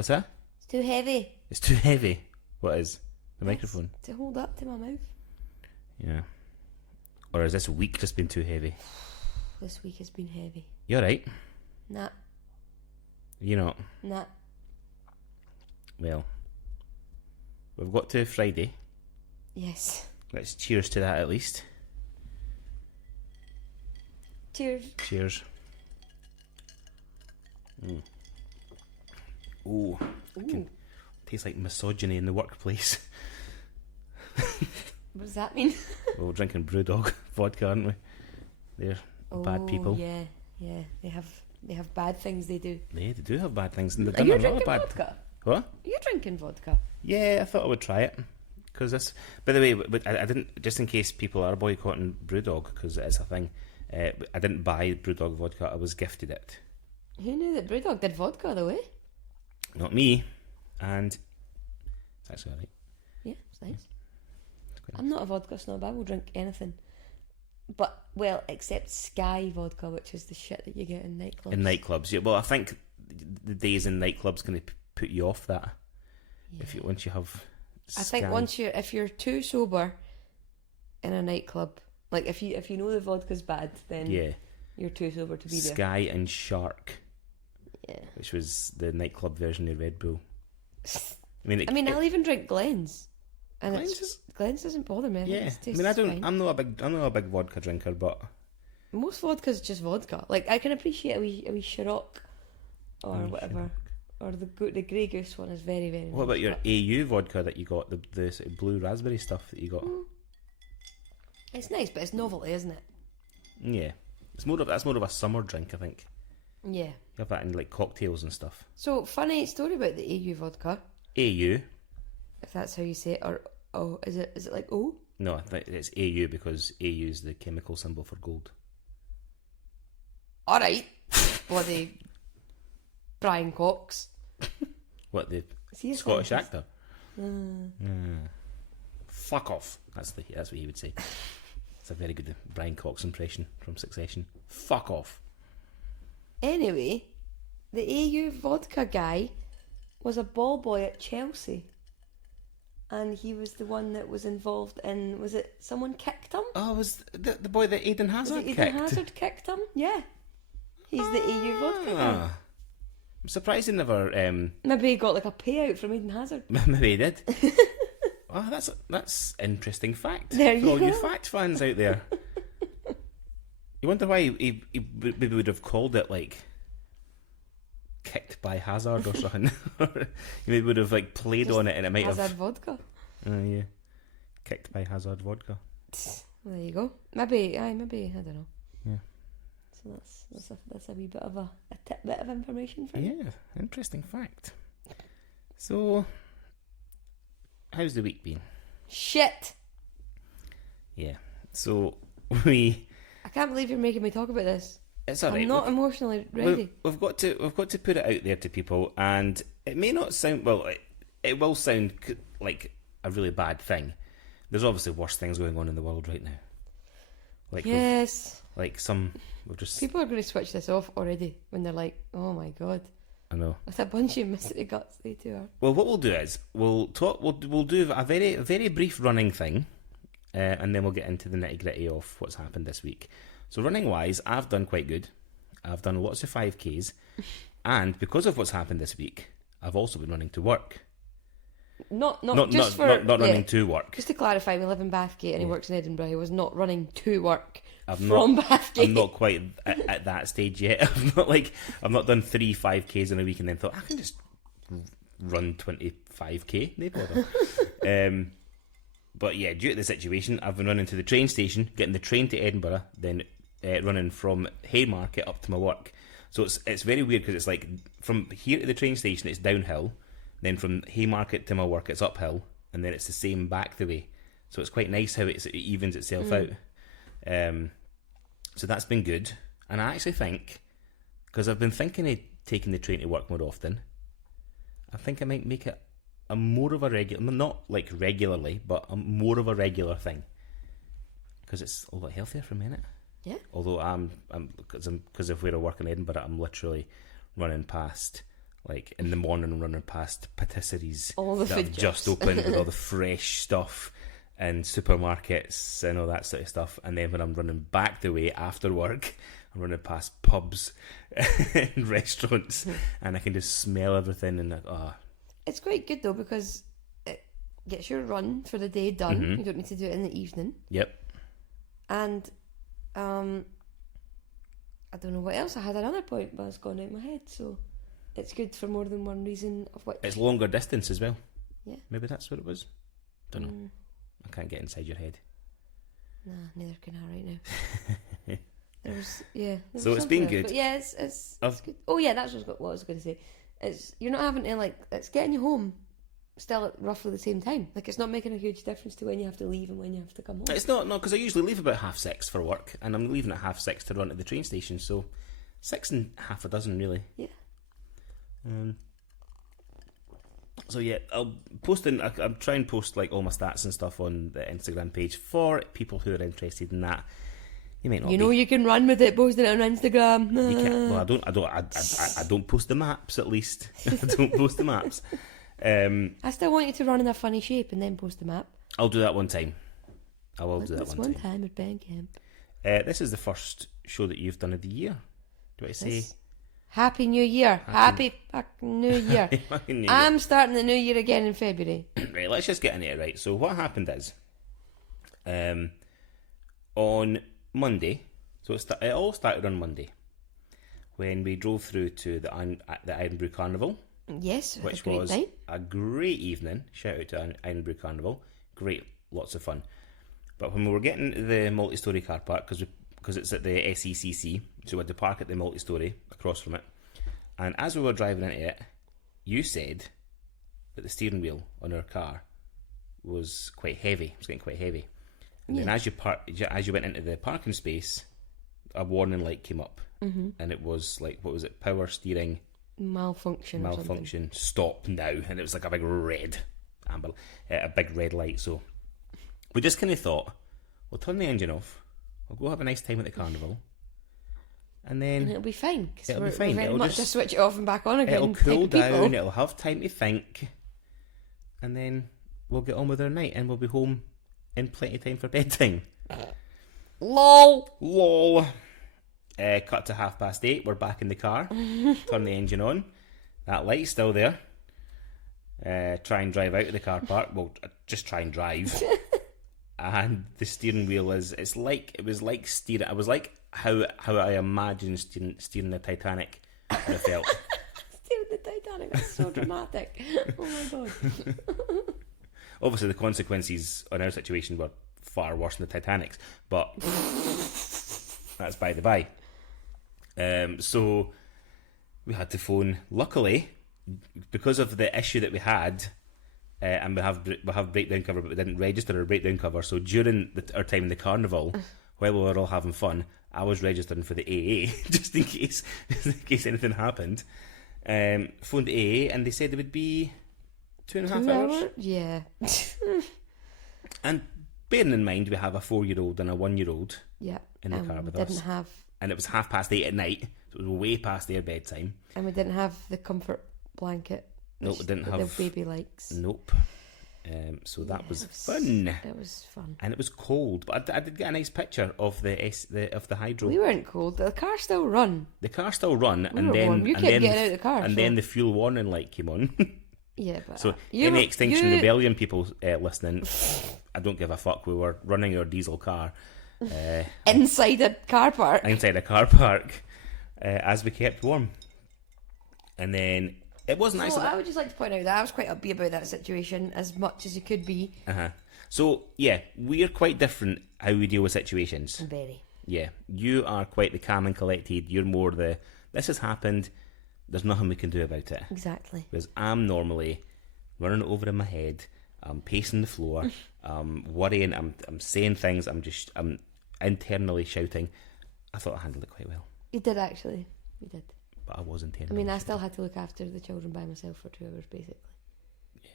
What's that? It's too heavy. It's too heavy. What is? The microphone? To hold up to my mouth. Yeah. Or has this week just been too heavy? This week has been heavy. You're right. Nah. You not? Nah. Well, we've got to Friday. Yes. Let's cheers to that at least. Cheers. Cheers. Ooh. Tastes like misogyny in the workplace. What does that mean? Well, we're drinking Brewdog vodka, aren't we? They're bad people. Yeah. They have bad things they do. They do have bad things. And they've Are done you a lot drinking of bad. vodka? What? You're drinking vodka. Yeah, I thought I would try it. Because this, by the way, but I didn't, just in case people are boycotting Brewdog, because it is a thing, I didn't buy Brewdog vodka, I was gifted it. Who knew that Brewdog did vodka though, eh? Not me. And it's actually alright. Yeah, it's nice. I'm not a vodka snob, I will drink anything. But, well, except Sky vodka, which is the shit that you get in nightclubs. In nightclubs, yeah. Well, I think the days in nightclubs kind of put you off that. Yeah. Once you have Sky. I think if you're too sober in a nightclub, like if you know the vodka's bad, then you're too sober to be there. Sky and Shark. Yeah. Which was the nightclub version of Red Bull. I'll even drink Glen's. And Glen's Glen's doesn't bother me. Yeah. Fine. I'm not a big vodka drinker, but most vodka's just vodka. Like I can appreciate a wee Ciroc or whatever. Or the Grey Goose one is very, very nice. What about your AU vodka that you got, the sort of blue raspberry stuff that you got? It's nice, but it's novelty, isn't it? Yeah. That's more of a summer drink, I think. Yeah. You have that in like cocktails and stuff. So, funny story about the AU vodka. AU? If that's how you say it, or is it like O? No, I think it's AU because AU is the chemical symbol for gold. Alright. Bloody Brian Cox. What, the Scottish actor? Fuck off. That's what he would say. It's a very good Brian Cox impression from Succession. Fuck off. Anyway, the AU vodka guy was a ball boy at Chelsea. And he was the one that was involved in, was it someone kicked him? Oh, was the boy that Eden Hazard kicked? Eden Hazard kicked him? Yeah. He's the AU vodka guy. I'm surprised he never... Maybe he got like a payout from Eden Hazard. Maybe he did. Oh, that's interesting fact. There you for all go. you fact fans out there. You wonder why he maybe would have called it like kicked by Hazard or something. He maybe would have like played Just on it and it might Hazard have... vodka. Yeah. Kicked by Hazard vodka. Well, there you go. Maybe, I don't know. Yeah. So that's a wee bit of a bit of information for you. Yeah, interesting fact. So, how's the week been? Shit! Yeah. So, I can't believe you're making me talk about this. It's alright. I'm not emotionally ready. We've got to put it out there to people, and it may not sound it will sound like a really bad thing. There's obviously worse things going on in the world right now. Like yes. People are going to switch this off already when they're like, "Oh my god." I know. With a bunch of mystery guts they do are. Well, what we'll do is we'll do a very brief running thing, and then we'll get into the nitty gritty of what's happened this week. So running wise, I've done quite good. I've done lots of 5Ks, and because of what's happened this week, I've also been running to work. Not running to work. Just to clarify, we live in Bathgate and he works in Edinburgh. He was not running to work Bathgate. I'm not quite at that stage yet. I've not done 3 5Ks in a week and then thought I can just run 25k. No bother. But yeah, due to the situation, I've been running to the train station, getting the train to Edinburgh, then running from Haymarket up to my work. So it's very weird because it's like from here to the train station it's downhill, then from Haymarket to my work it's uphill, and then it's the same back the way. So it's quite nice how it evens itself out. So that's been good. And I actually think, because I've been thinking of taking the train to work more often, I think I might make it a more of a regular, not like regularly, but a more of a regular thing. Because it's a lot healthier for a minute. Yeah. Although because of where I work in Edinburgh, I'm literally running past Like in the morning, I'm running past patisseries All the that food have just shops. opened with all the fresh stuff, and supermarkets and all that sort of stuff. And then when I'm running back the way after work, I'm running past pubs and restaurants, and I can just smell everything. And like, oh, It's quite good though, because it gets your run for the day done. You don't need to do it in the evening. yep. And I don't know what else. I had another point, but it's gone out of my head. So it's good for more than one reason. Of which It's longer distance as well. Yeah. Maybe that's what it was. Don't know. I can't get inside your head. Nah, neither can I right now. there So was it's been something else, good. but yeah, it's good. Oh yeah, that's what I was going to say. It's you're not having to it's getting you home still at roughly the same time. Like it's not making a huge difference to when you have to leave and when you have to come home. It's not, because I usually leave about 6:30 for work, and I'm leaving at 6:30 to run to the train station, so 6 and half a dozen really. Yeah. So yeah, I'll try and post like all my stats and stuff on the Instagram page for people who are interested in that. You might not. You can run with it, posting it on Instagram. You can't, well, I don't post the maps. At least I don't post the maps. I still want you to run in a funny shape and then post the map. I'll do that one time. I will do that one time. time at Ben Camp. This is the first show that you've done of the year. Do I say? Happy New Year. Happy fucking New Year. Fucking New Year. I'm starting the new year again in February. Right, let's just get into it, right? So what happened is, on Monday, so it all started on Monday, when we drove through to the Edinburgh Carnival. Yes, Which a great was night. a great evening. Shout out to Edinburgh Carnival. Great, lots of fun. But when we were getting to the multi-storey car park, because it's at the SECC, so we had to park at the multi-storey across from it. And as we were driving into it, you said that the steering wheel on our car was quite heavy. It was getting quite heavy. And then as you went into the parking space, a warning light came up, and it was like, what was it? Power steering Malfunction. Or something. Stop now. And it was like a big red light. So we just kind of thought, we'll turn the engine off, we'll go have a nice time at the carnival, and then it'll be fine. It'll be fine. We're very It'll much just switch it off and back on again. It'll cool type of people. down, it'll have time to think, and then we'll get on with our night, and we'll be home in plenty of time for bedtime. LOL. Cut to 8:30. We're back in the car. Turn the engine on. That light's still there. Try and drive out of the car park. Well, just try and drive. And the steering wheel it was like steering. It was like how I imagine steering the Titanic when it felt. Steering the Titanic. That's so dramatic. Oh my god. Obviously, the consequences on our situation were far worse than the Titanic's, but that's by the by. So we had to phone. Luckily, because of the issue that we had, and we have breakdown cover, but we didn't register our breakdown cover. So during our time in the carnival, while we were all having fun, I was registering for the AA just in case anything happened. Phoned the AA, and they said it would be 2.5 hours. Yeah. And bearing in mind we have a 4-year-old and a 1-year-old Yeah. in the car with us. And it was 8:30 at night, so it was way past their bedtime. And we didn't have the comfort blanket. No, we didn't have the baby likes. Nope. So that was fun. It was fun. And it was cold, but I did get a nice picture of the hydro. We weren't cold. The car still run. The car still run, We were warm. You kept getting out of the car. And then the fuel warning light came on. Yeah, but so any Extinction Rebellion people listening, I don't give a fuck. We were running our diesel car inside a car park. As we kept warm. And then it was nice. I would just like to point out that I was quite upbeat about that situation as much as you could be. So yeah, we're quite different how we deal with situations. Very. Yeah, you are quite the calm and collected. You're more this has happened, there's nothing we can do about it. Exactly. Because I'm normally running over in my head, I'm pacing the floor, I'm worrying, I'm saying things, I'm internally shouting. I thought I handled it quite well. You did actually. You did. But I was internally. I still had to look after the children by myself for 2 hours basically. Yeah.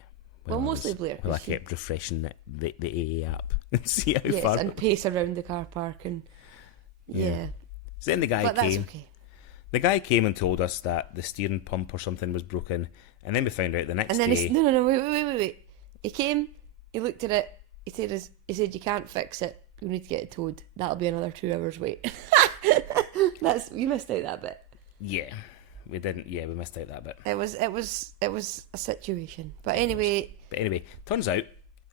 Well, mostly Blair. Well, I kept refreshing the AA app and see how yes, far. and pace around the car park and yeah. So then the guy but came. That's okay. The guy came and told us that the steering pump or something was broken, and then we found out the next And then day. no, wait. He came, he looked at it, he said you can't fix it, you need to get it towed. That'll be another 2 hours wait. You missed out that bit. Yeah, we didn't. Yeah, we missed out that bit. It was a situation. But anyway, turns out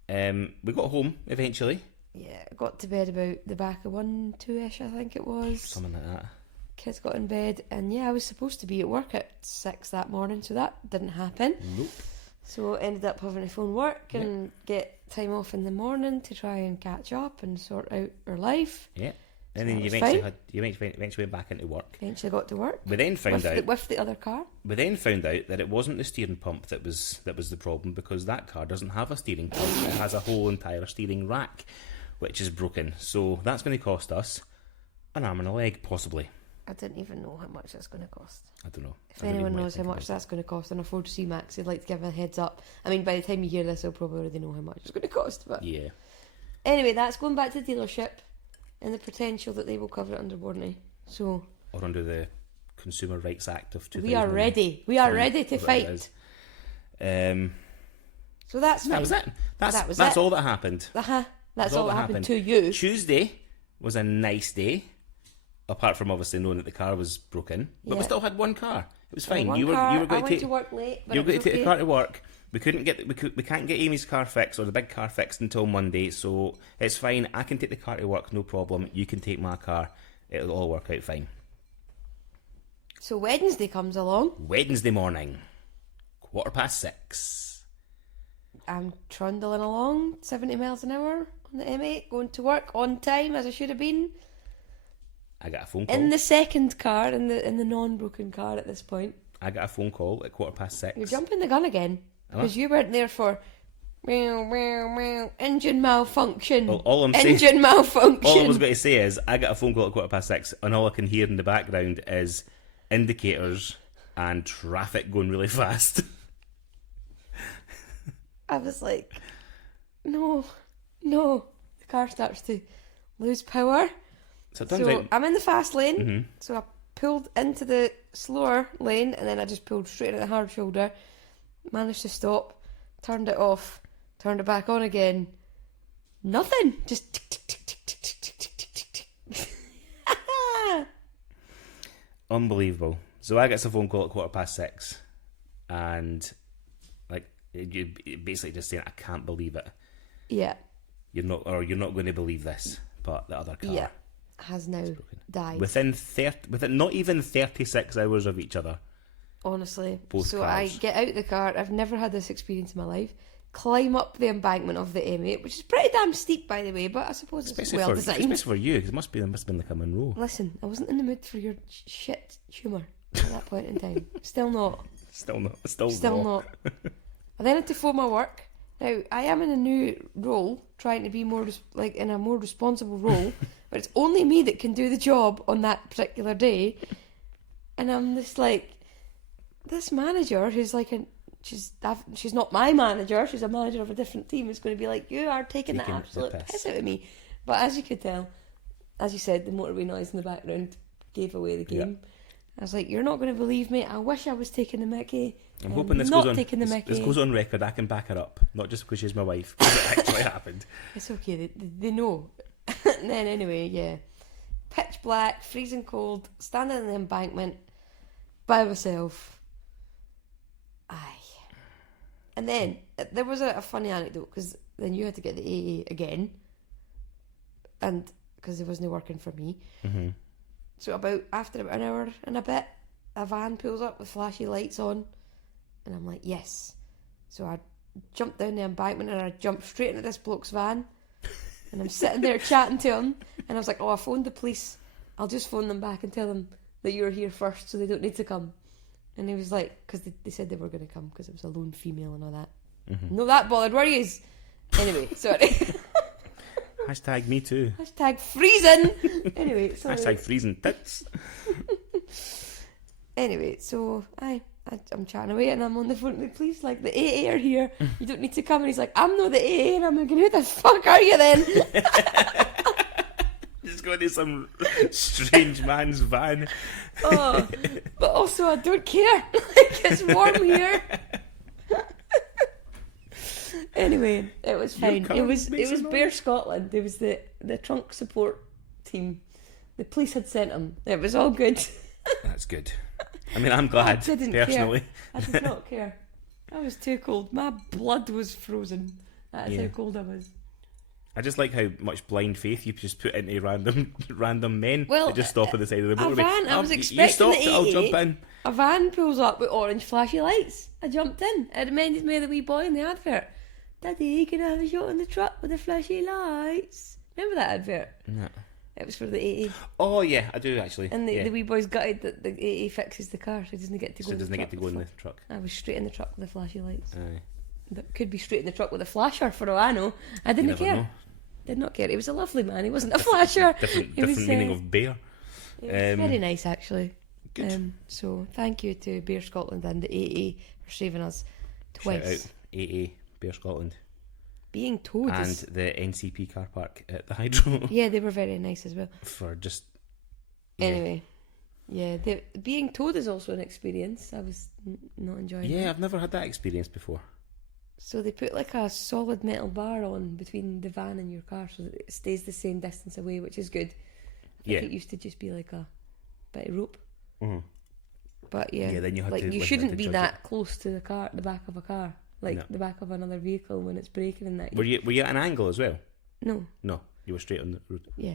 we got home eventually. Yeah, I got to bed about the back of 1, 2-ish, I think it was. Something like that. Kids got in bed, and yeah, I was supposed to be at work at 6 that morning, so that didn't happen. Nope. So I ended up having to phone work and get time off in the morning to try and catch up and sort out our life. Yeah. And So then that you was eventually went back into work. Eventually got to work. We then found out with the other car. We then found out that it wasn't the steering pump that was the problem, because that car doesn't have a steering pump. It has a whole entire steering rack, which is broken. So that's going to cost us an arm and a leg, possibly. I didn't even know how much that's going to cost. I don't know. If anyone knows how much that's going to cost on a Ford C-Max, I'd like to give a heads up. I mean, by the time you hear this, I'll probably already know how much it's going to cost. But yeah. Anyway, that's going back to the dealership and the potential that they will cover it under warranty. So, or under the Consumer Rights Act of 2000. we are ready. We are ready to fight. So that's that was it. That's all that happened. That's all that happened to you. Tuesday was a nice day, apart from obviously knowing that the car was broken. But we still had one car. It was fine. You were going I went to work late. You were going to take the car to work. We can't get Amy's car fixed, or the big car fixed, until Monday, so it's fine. I can take the car to work, no problem. You can take my car. It'll all work out fine. So Wednesday comes along. Wednesday morning, 6:15. I'm trundling along 70 miles an hour on the M8, going to work on time as I should have been. I got a phone call. In the second car, in the non-broken car at this point. I got a phone call at 6:15. You're jumping the gun again. Because you weren't there for engine malfunction. Well, all I'm saying, engine malfunction. All I was going to say is I got a phone call at 6:15, and all I can hear in the background is indicators and traffic going really fast. I was like, no. The car starts to lose power. So it turns out I'm in the fast lane. So I pulled into the slower lane, and then I just pulled straight into the hard shoulder. Managed to stop, turned it off, turned it back on again. Nothing. Just tick, tick, tick, tick, tick, tick, tick, tick, tick. Unbelievable. So I get a phone call at 6:15, and like you basically just saying, I can't believe it. Yeah. You're not going to believe this, but the other car has now died within not even 36 hours of each other. Honestly. Both so cars. I get out the car. I've never had this experience in my life. Climb up the embankment of the M8, which is pretty damn steep, by the way, but I suppose it's well designed. Especially for you, because it must have been like a Monroe. Listen, I wasn't in the mood for your shit humour at that point in time. Still not. Still not. I then had to phone my work. Now, I am in a new role, trying to be more in a more responsible role, but it's only me that can do the job on that particular day. And I'm just like, this manager who's like she's not my manager, she's a manager of a different team, is going to be like, you are taking the absolute piss out of me. But as you could tell, as you said, the motorway noise in the background gave away the game. Yeah. I was like, you're not going to believe me. I wish I was taking the mickey. I'm hoping this goes on record. I can back her up, not just because she's my wife. It actually happened. It's okay. They know. And then anyway, yeah, pitch black, freezing cold, standing in the embankment by myself. And then there was a funny anecdote, because then you had to get the AA again, and because it wasn't working for me. Mm-hmm. So after about an hour and a bit, a van pulls up with flashy lights on, and I'm like, yes. So I jumped down the embankment and I jumped straight into this bloke's van, and I'm sitting there chatting to him, and I was like, I phoned the police. I'll just phone them back and tell them that you're here first, so they don't need to come. And he was like, because they said they were going to come because it was a lone female and all that. Mm-hmm. No, that bothered, were you? Anyway, sorry. Hashtag me too. Hashtag freezing. Anyway, sorry. Hashtag freezing tits. Anyway, so I'm chatting away, and I'm on the phone to the police, like, the AA are here. You don't need to come. And he's like, I'm not the AA. And I'm like, who the fuck are you then? Just going to some strange man's van. Oh, but also I don't care. Like, it's warm here. Anyway, it was fine. It was Bear Scotland. It was the trunk support team. The police had sent him. It was all good. That's good. I mean, I'm glad, personally. Care. I did not care. I was too cold. My blood was frozen. That's how cold I was. I just like how much blind faith you just put into random men that just stop at the side of the motorway. A van, I was expecting you stopped, the 80. I'll jump in. A van pulls up with orange flashy lights. I jumped in. It reminded me of the wee boy in the advert. Daddy, can I have a shot in the truck with the flashy lights? Remember that advert? No. It was for the 80. Oh yeah, I do actually. And the wee boy's gutted that the 80 fixes the car, so he doesn't get to go. In the truck. I was straight in the truck with the flashy lights. Aye. That could be straight in the truck with a flasher, for all I know. I didn't care. Know. Did not care. He was a lovely man. He wasn't a flasher. different was, meaning of bear. It was very nice, actually. Good. So thank you to Bear Scotland and the AA for saving us twice. Shout out AA Bear Scotland. Being towed and is... the NCP car park at the Hydro. Yeah, they were very nice as well. For just... Anyway, being towed is also an experience. I was not enjoying it. Yeah, I've never had that experience before. So they put like a solid metal bar on between the van and your car so that it stays the same distance away, which is good. I think it used to just be like a bit of rope. Mm-hmm. But then you had like to, you shouldn't be that it. close to the back of a car. Like the back of another vehicle when it's braking and that. Were you at an angle as well? No, you were straight on the road. Yeah,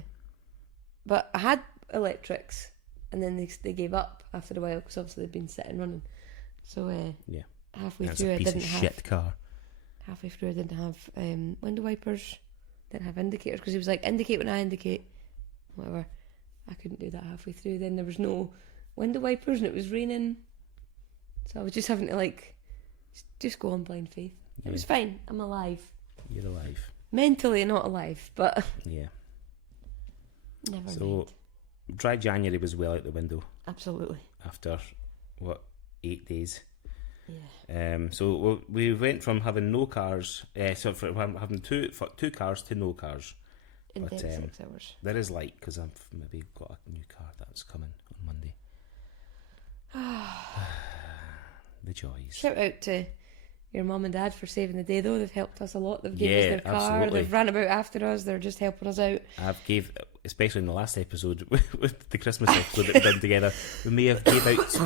but I had electrics, and then they gave up after a while because obviously they'd been sitting running. So halfway through I didn't have shit car. Halfway through I didn't have window wipers, didn't have indicators because he was like indicate when I indicate, whatever. I couldn't do that halfway through. Then there was no window wipers and it was raining, so I was just having to like. Just go on blind faith. It was fine. I'm alive. You're alive. Mentally not alive, but yeah. Never So, dry January was well out the window. Absolutely. After 8 days. Yeah. So we went from having no cars, from having two cars to no cars. In 6 hours. There is light because I've maybe got a new car that's coming on Monday. The joys. Shout out to your mum and dad for saving the day though. They've helped us a lot. They've given us their car. Absolutely. They've ran about after us. They're just helping us out. Especially in the last episode with the Christmas episode that we done together, we may have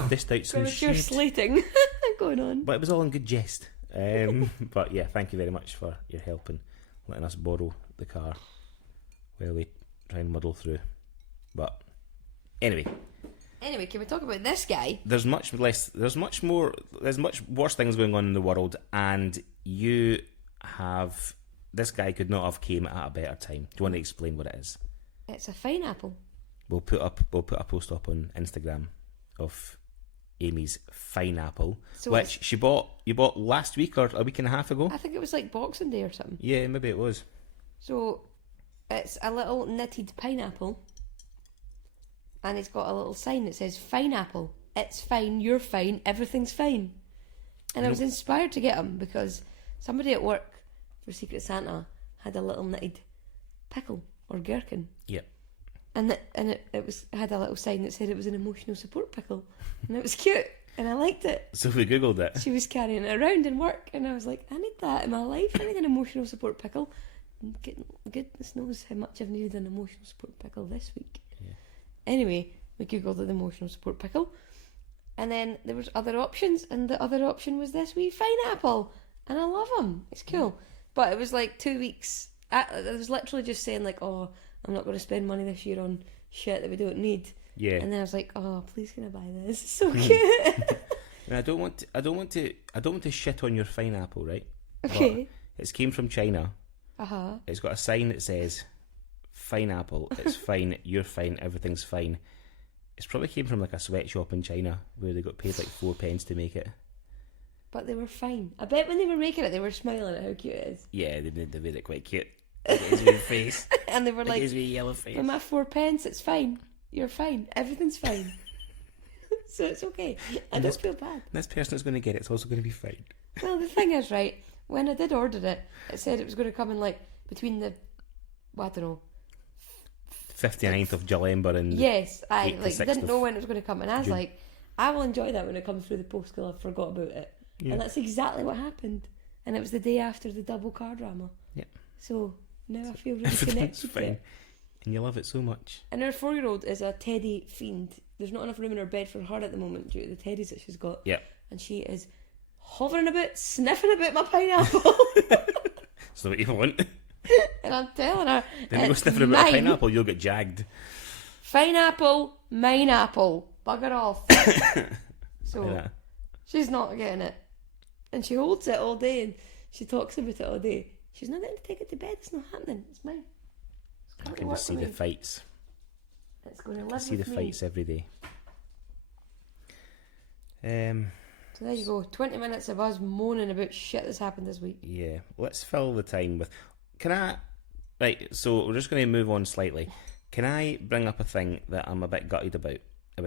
dished out some shit. Slating going on. But it was all in good jest. But yeah, thank you very much for your help and letting us borrow the car while we try and muddle through. But anyway, can we talk about this guy? There's much worse things going on in the world, and this guy could not have came at a better time. Do you want to explain what it is? It's a pineapple. We'll put a post up on Instagram of Aimee's pineapple, which you bought last week or a week and a half ago. I think it was like Boxing Day or something. Yeah, maybe it was. So it's a little knitted pineapple. And it's got a little sign that says, pineapple, it's fine, you're fine, everything's fine. And I was inspired to get them because somebody at work for Secret Santa had a little knitted pickle or gherkin. Yep. And it had a little sign that said it was an emotional support pickle. And it was cute. And I liked it. So we Googled it. She was carrying it around in work. And I was like, I need that in my life. I need an emotional support pickle. Goodness knows how much I've needed an emotional support pickle this week. Yeah. Anyway, we googled the emotional support pickle, and then there was other options, and the other option was this wee pineapple, and I love them. It's cool, but it was like 2 weeks. I was literally just saying like, oh, I'm not going to spend money this year on shit that we don't need. Yeah. And then I was like, oh, please can I buy this? It's so cute. And I don't want to shit on your pineapple, right? Okay. But it came from China. Uh-huh. It's got a sign that says, pineapple, it's fine, you're fine, everything's fine. It's probably came from like a sweatshop in China where they got paid like 4 pence to make it. But they were fine. I bet when they were making it, they were smiling at how cute it is. Yeah, they made it quite cute. Look at his wee face. And they were like, his wee yellow face. For my 4 pence, it's fine. You're fine. Everything's fine. So it's okay. I don't feel bad. This person that's going to get it's also going to be fine. Well, the thing is, right, when I did order it, it said it was going to come in like between the, I don't know, 59th of Julember and yes, I 8th to like 6th didn't know of when it was going to come, and I was June. like, I will enjoy that when it comes through the post because I forgot about it. Yeah. And that's exactly what happened. And it was the day after the double car drama. Yeah. So now I feel really Everything's connected to fine. it. And you love it so much. And our 4-year-old is a teddy fiend. There's not enough room in her bed for her at the moment due to the teddies that she's got. Yeah. And she is hovering about, sniffing about my pineapple. So what you want? And I'm telling her, Then you go it's sniffing about a mine. pineapple, you'll get jagged. Pineapple, mine apple. Bugger off. So Like that. she's not getting it. And she holds it all day and she talks about it all day. She's not going to take it to bed. It's not happening. It's mine. It's I coming to can work just see with the me. fights. It's going to I live see the with me. fights every day. So there you go. 20 minutes of us moaning about shit that's happened this week. Yeah, let's fill the time with. Can I? Right, so we're just going to move on slightly. Can I bring up a thing that I'm a bit gutted about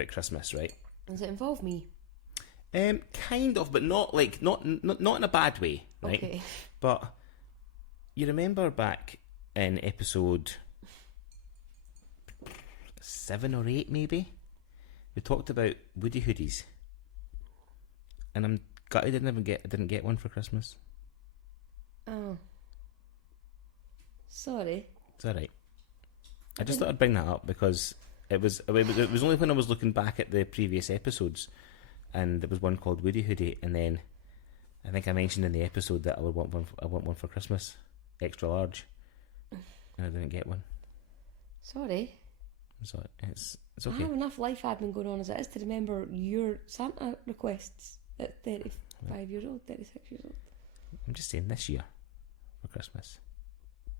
Christmas? Right. Does it involve me? Kind of, but not in a bad way, right? Okay. But you remember back in episode 7 or 8, maybe, we talked about Woody hoodies, and I'm gutted I didn't get one for Christmas. Oh. Sorry. It's alright. I just thought I'd bring that up because it was only when I was looking back at the previous episodes, and there was one called Woody hoodie, and then I think I mentioned in the episode that I want one for Christmas, extra large, and I didn't get one. Sorry. So it's I okay. have enough life admin going on as it is to remember your Santa requests at 35 years old, 36 years old. I'm just saying this year for Christmas,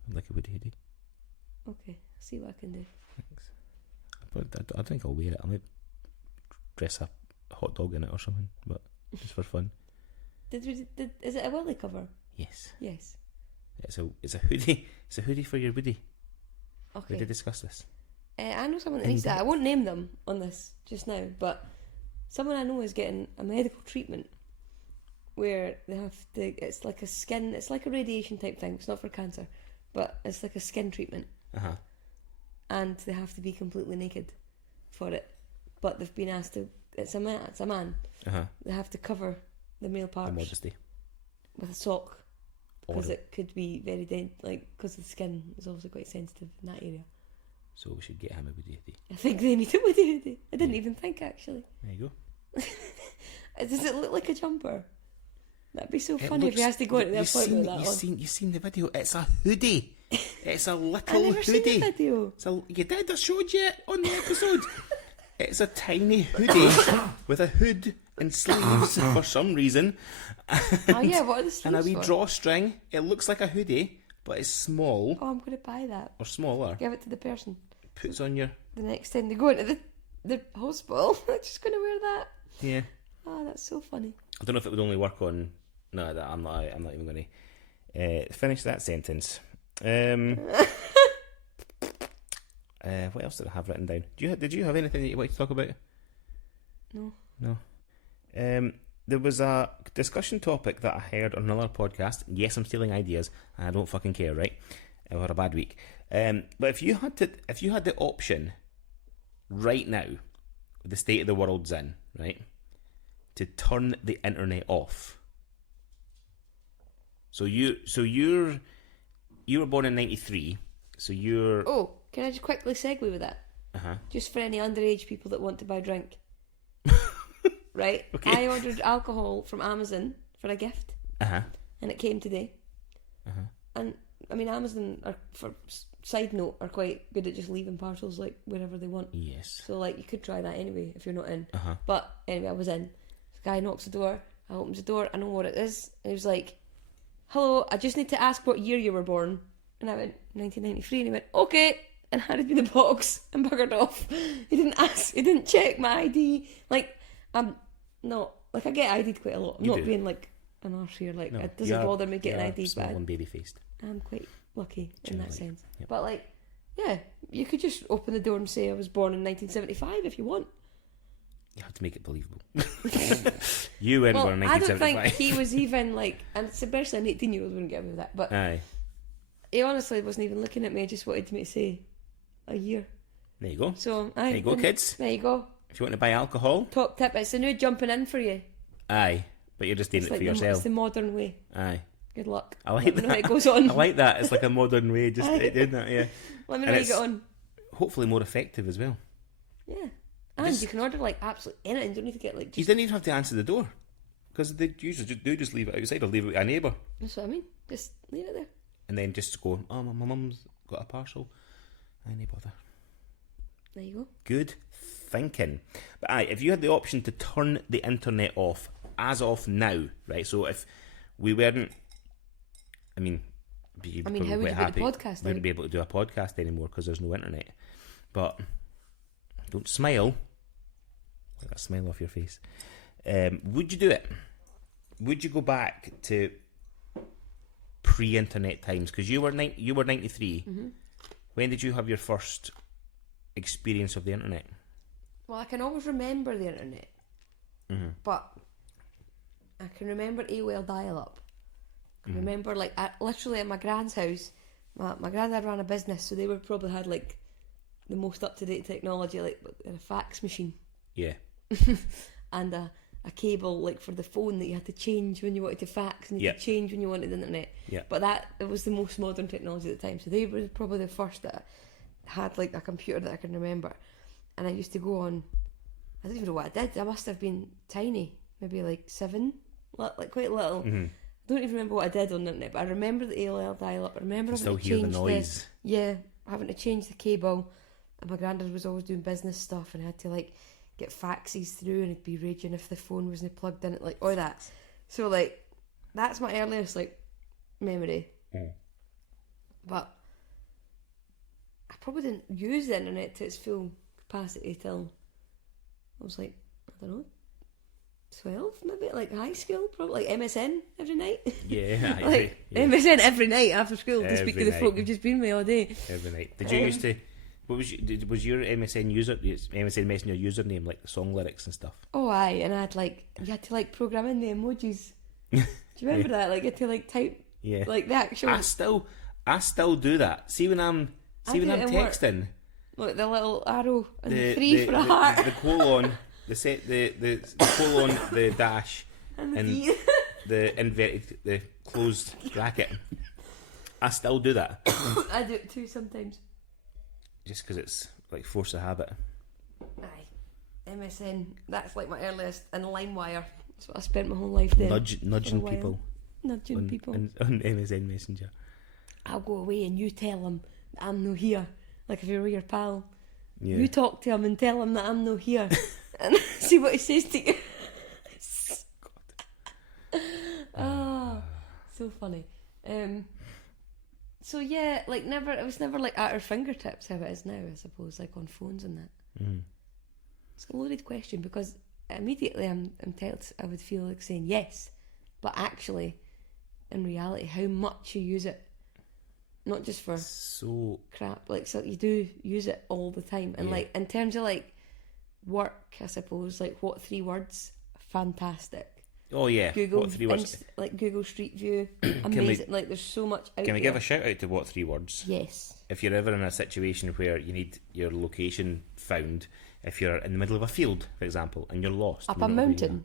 I'd like a Woody hoodie. Okay, I'll see what I can do. Thanks. But I think I'll wear it. I might dress a hot dog in it or something, but just for fun. Is it a Willy cover? Yes. Yes. It's a hoodie. It's a hoodie for your Woody. Okay. We did discuss this. I know someone that needs that. I won't name them on this just now, but someone I know is getting a medical treatment where they have to. It's like a skin. It's like a radiation type thing. It's not for cancer, but it's like a skin treatment, and they have to be completely naked for it. But they've been asked to. It's a man. It's a man. They have to cover the male parts The modesty. with a sock because Or- it could be very because the skin is obviously quite sensitive in that area. So we should get him a Woody hoodie. I think they need a Woody hoodie. I didn't even think actually. There you go. Does it look like a jumper? That'd be so funny if he has to go into the appointment with that on. You've seen the video. It's a hoodie. It's a I little never hoodie. seen the video. You did. I showed you it on the episode. It's a tiny hoodie with a hood and sleeves for some reason. Oh yeah, what are the sleeves And a wee for? drawstring. It looks like a hoodie, but it's small Oh, I'm going to buy that. or smaller. Give it to the person. Puts on your The next time they go into the hospital, I'm just going to wear that. yeah. Oh, that's so funny. I don't know if it would only work on. No, I'm not even going to finish that sentence. What else did I have written down? Did you have anything that you wanted to talk about? No. There was a discussion topic that I heard on another podcast. Yes, I'm stealing ideas, and I don't fucking care, right? I've had a bad week. But if you had the option right now, with the state of the world's in, right, to turn the internet off. So you were born in 93. So you're Oh, can I just quickly segue with that? Just for any underage people that want to buy drink. Right? Okay. I ordered alcohol from Amazon for a gift. And it came today. And I mean, Amazon are, for side note, are quite good at just leaving parcels like wherever they want. yes. So like you could try that anyway if you're not in. But anyway, I was in. The guy knocks the door. I opens the door. I know what it is. And he was like, "Hello, I just need to ask what year you were born." And I went 1993. And he went, "Okay," and handed me the box and buggered off. He didn't ask. He didn't check my ID. Like I'm not like I get ID'd quite a lot. I'm You not do. being like an arse here. Like No, it doesn't bother me getting ID'd, small but and baby faced. I'm quite lucky in that Generally, sense. yep. But like, yeah, you could just open the door and say I was born in 1975 if you want. You have to make it believable. You weren't born in I don't 1975. think he was even like, and especially an 18-year-old wouldn't get away with that. But Aye. he honestly wasn't even looking at me. I just wanted me to say a year. There you go. So, there you go, kids. There you go. If you want to buy alcohol. Top tip, it's a new jumping in for you. Aye, but you're just doing it for yourself. It's the modern way. Aye. Good luck. I like Let me that. know how it goes on. I like that. It's like a modern way, just doing that, yeah. Let me know how you get on. Hopefully more effective as well. Yeah. And you can order like absolutely anything. You don't need to get like... You didn't even have to answer the door. Because they usually do just leave it outside or leave it with a neighbour. That's what I mean. Just leave it there. And then just go, oh, my mum's got a parcel. I need bother. There you go. Good thinking. But aye, if you had the option to turn the internet off as of now, right? So if we weren't, how would you do the podcast? We wouldn't be able to do a podcast anymore because there's no internet. But don't smile. Let that smile off your face. Would you do it? Would you go back to pre-internet times? Because you were 93. Mm-hmm. When did you have your first experience of the internet? Well, I can always remember the internet, but I can remember AOL dial-up. I can remember, like, literally at my grand's house, my granddad ran a business, so they would probably had like the most up-to-date technology, like a fax machine. Yeah. And a cable, like, for the phone that you had to change when you wanted to fax, and you could change when you wanted the internet. Yeah. But it was the most modern technology at the time, so they were probably the first that had like a computer that I can remember. And I used to go on, I don't even know what I did. I must have been tiny, maybe like 7, like quite little. I don't even remember what I did on the internet, but I remember the AOL dial-up. I remember having to change the noise. Having to change the cable. And my granddad was always doing business stuff, and I had to like get faxes through, and it'd be raging if the phone wasn't plugged in, like all that. So like that's my earliest like memory. But I probably didn't use the internet to its full capacity till I was like, I don't know, 12 maybe, like high school, probably like MSN every night. Yeah, like MSN every night after school to speak to the folk who've just been with me all day. Every night. Did you used to? What was your MSN Messenger username like the song lyrics and stuff? Oh aye, and you had to like program in the emojis. Do you remember that? Like you had to like type like the actual. I still do that. See when I'm texting. Look, the little arrow and the 3 for a heart. The colon, the colon, the dash, and the inverted, the closed bracket. I still do that. I do it too sometimes. Just because it's like force of habit. Aye. MSN, that's like my earliest, and LimeWire. That's what I spent my whole life doing. Nudging people. Nudging people. On MSN Messenger. I'll go away and you tell them that I'm no here. Like if you're your pal. Yeah. You talk to him and tell him that I'm no here. And see what he says to you. God. So funny. So yeah, like it was never like at our fingertips how it is now, I suppose, like on phones and that. It's a loaded question because immediately I'm tempted, I would feel like saying yes, but actually, in reality, how much you use it, not just for crap, like so you do use it all the time, and like in terms of like work, I suppose, like what 3 words, fantastic. Oh yeah, Google, what 3 words? Like Google Street View, amazing. Like there's so much out there. Can we give a shout out to what 3 words? Yes. If you're ever in a situation where you need your location found, if you're in the middle of a field, for example, and you're lost. Up a mountain.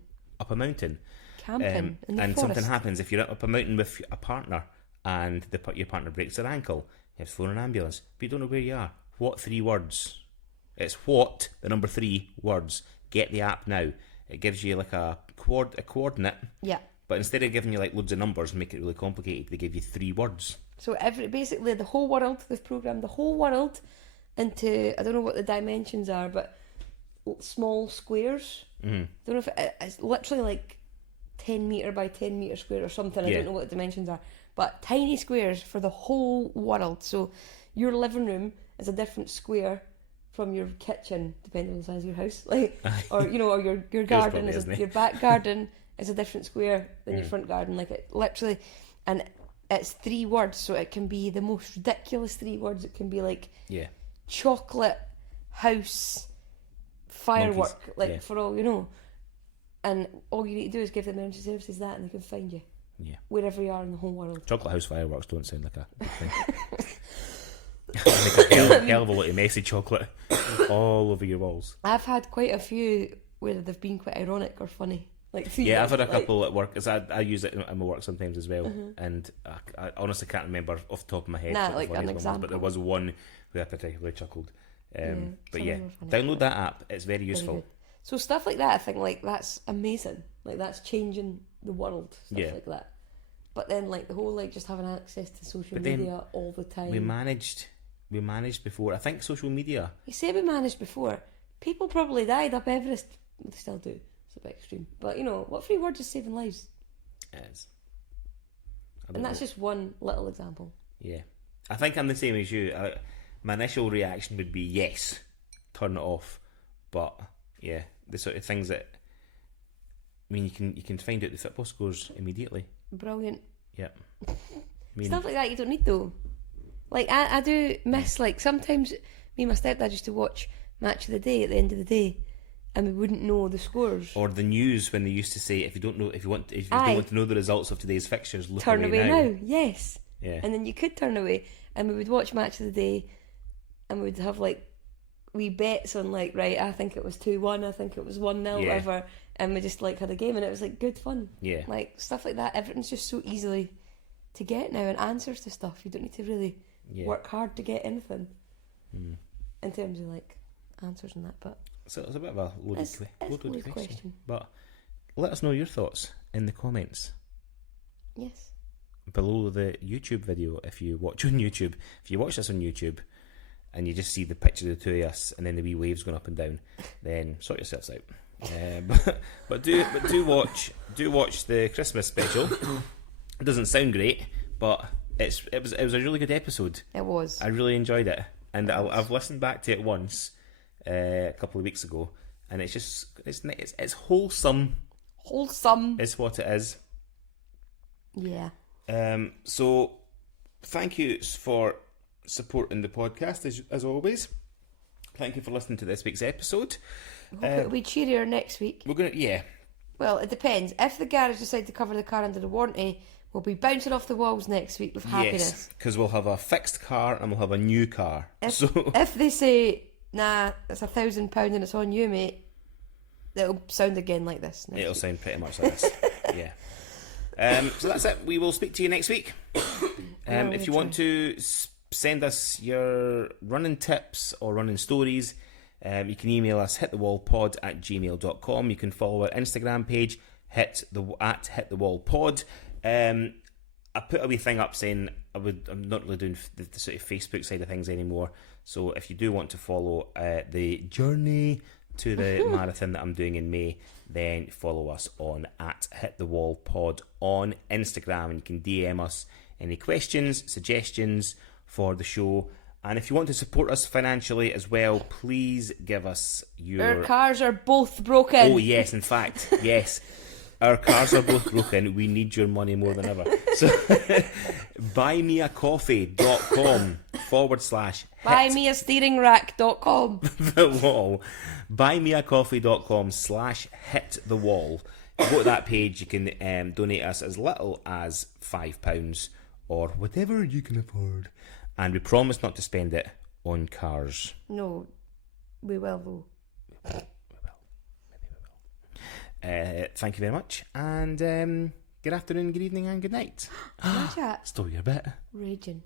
Camping in the and forest. Something happens if you're up a mountain with a partner and your partner breaks their ankle, you have to phone an ambulance, but you don't know where you are. What 3 words? It's what, the number 3 words. Get the app now. It gives you like a coordinate. Yeah. But instead of giving you like loads of numbers and make it really complicated, they give you 3 words. So basically the whole world, they've programmed the whole world into, I don't know what the dimensions are, but small squares. I don't know if it's literally like 10 metre by 10 metre square or something. I don't know what the dimensions are. But tiny squares for the whole world. So your living room is a different square from your kitchen, depending on the size of your house, like, or or your garden your back garden is a different square than your front garden. Like it literally, and it's 3 words, so it can be the most ridiculous 3 words. It can be like chocolate house firework, monkeys. For all you know, and all you need to do is give the emergency services that, and they can find you wherever you are in the whole world. Chocolate house fireworks don't sound like a thing. Like a hell of a lot of messy chocolate all over your walls. I've had quite a few where they've been quite ironic or funny. Like Yeah, I've had a couple at work, because I use it in my work sometimes as well, and I honestly can't remember off the top of my head Nah, what like the funniest an one was, example. but there was one where I particularly chuckled. But some yeah, of them were funny, download that app, it's very Very useful. good. So stuff like that, I think like that's amazing. Like that's changing the world. Stuff Yeah. like that. But then like the whole like just having access to social But then media all the time. We managed before. I think social media. You say we managed before. People probably died up Everest. They still do. It's a bit extreme. But you know, what free word is saving lives? Is. And that's just one little example. Yeah. I think I'm the same as you. My initial reaction would be yes, turn it off. But yeah, the sort of things that, I mean, you can find out the football scores immediately. Brilliant. Yeah. I mean, Stuff like that you don't need though. Like I do miss, like sometimes me and my stepdad used to watch Match of the Day at the end of the day, and we wouldn't know the scores. or the news when they used to say, if you don't want to know the results of today's fixtures, look Turn away now. now. Yes. Yeah. And then you could turn away, and we would watch Match of the Day, and we would have like wee bets on like, right, I think it was 2-1, I think it was 1-0, Yeah. whatever, and we just like had a game, and it was like good fun. Yeah. Like stuff like that. Everything's just so easily to get now, and answers to stuff. You don't need to really work hard to get anything in terms of like answers and that. But So it's a bit of a loaded loaded question. question. But let us know your thoughts in the comments yes, below the YouTube video. If you watch on YouTube, if you watch this on YouTube and you just see the picture of the two of us and then the wee waves going up and down, then sort yourselves out. But do watch the Christmas special. It doesn't sound great, but it was a really good episode. it was. I really enjoyed it, and I've listened back to it once a couple of weeks ago, and it's wholesome. Wholesome. Is what it is. Yeah. So thank you for supporting the podcast as always. Thank you for listening to this week's episode. Hope it'll be cheerier next week. We're gonna Well, it depends. If the garage decide to cover the car under the warranty, we'll be bouncing off the walls next week with happiness. because we'll have a fixed car and we'll have a new car. If they say, nah, it's £1,000 and it's on you, mate, it'll sound again like this. It'll sound pretty much like this. Yeah. So that's it. We will speak to you next week. If you want to send us your running tips or running stories, you can email us hitthewallpod@gmail.com. You can follow our Instagram page, hitthewallpod. I put a wee thing up saying I'm not really doing the sort of Facebook side of things anymore. So if you do want to follow the journey to the marathon that I'm doing in May, then follow us on @hitthewallpod on Instagram, and you can DM us any questions, suggestions for the show. And if you want to support us financially as well, please give us your... Our cars are both broken. Oh yes, in fact, yes. Our cars are both broken. We need your money more than ever. So buymeacoffee.com/hit Buymeasteeringrack.com. the wall. Buymeacoffee.com/hit the wall. If you go to that page, you can donate us as little as £5 or whatever you can afford. And we promise not to spend it on cars. No, we will though. Thank you very much, and good afternoon, good evening, and good night. Can I chat? Stole your bit. Raging.